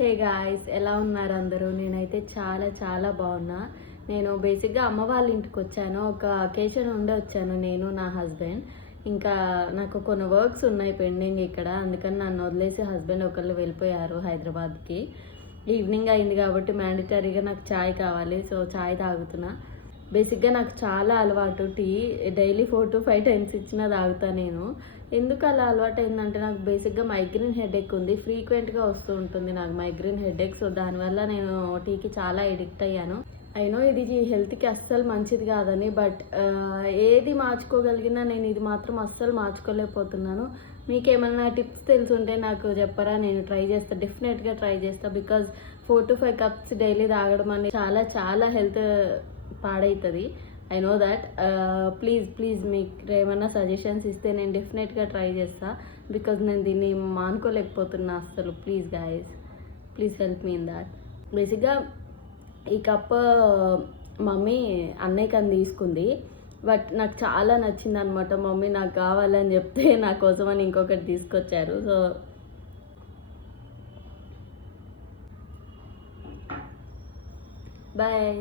Hey guys, ఎలా ఉన్నారు అందరూ? నేనైతే చాలా చాలా బాగున్నా. నేను బేసిక్గా అమ్మ వాళ్ళ ఇంటికి వచ్చాను. ఒక అకేషన్ ఉండి వచ్చాను, నేను నా హస్బెండ్. ఇంకా నాకు కొన్ని వర్క్స్ ఉన్నాయి పెండింగ్ ఇక్కడ, అందుకని నన్ను వదిలేసి హస్బెండ్ ఒకళ్ళు వెళ్ళిపోయారు హైదరాబాద్కి. ఈవినింగ్ అయింది కాబట్టి మ్యాండటరీగా నాకు ఛాయ్ కావాలి, సో ఛాయ్ తాగుతున్నా. బేసిక్గా నాకు చాలా అలవాటు టీ, డైలీ 4 to 5 టైమ్స్ ఇచ్చినా తాగుతా నేను. ఎందుకు అలా అలవాటు అయిందంటే, నాకు బేసిక్గా మైగ్రేన్ హెడేక్ ఉంది, ఫ్రీక్వెంట్గా వస్తూ ఉంటుంది నాకు మైగ్రేన్ హెడేక్. సో దానివల్ల నేను టీకి చాలా ఎడిక్ట్ అయ్యాను. అయినో ఇది హెల్త్కి అస్సలు మంచిది కాదని, బట్ ఏది మార్చుకోగలిగినా నేను ఇది మాత్రం అస్సలు మార్చుకోలేకపోతున్నాను. మీకేమైనా టిప్స్ తెలుసుంటే నాకు చెప్పరా, నేను ట్రై చేస్తాను, డెఫినెట్గా ట్రై చేస్తాను. బికాజ్ 4 to 5 కప్స్ డైలీ తాగడం అనేది చాలా చాలా హెల్త్ పాడవుతుంది. I know that. ప్లీజ్ మీకు ఏమైనా సజెషన్స్ ఇస్తే నేను డెఫినెట్గా ట్రై చేస్తాను. బికాజ్ నేను దీన్ని మానుకోలేకపోతున్నా అస్సలు. Please guys, please help me in that. బేసిక్గా ఈ కప్ మమ్మీ అన్నయ్యకి అని తీసుకుంది, బట్ నాకు చాలా నచ్చింది అనమాట. మమ్మీ నాకు కావాలని చెప్తే నా కోసం అని ఇంకొకటి తీసుకొచ్చారు. So bye.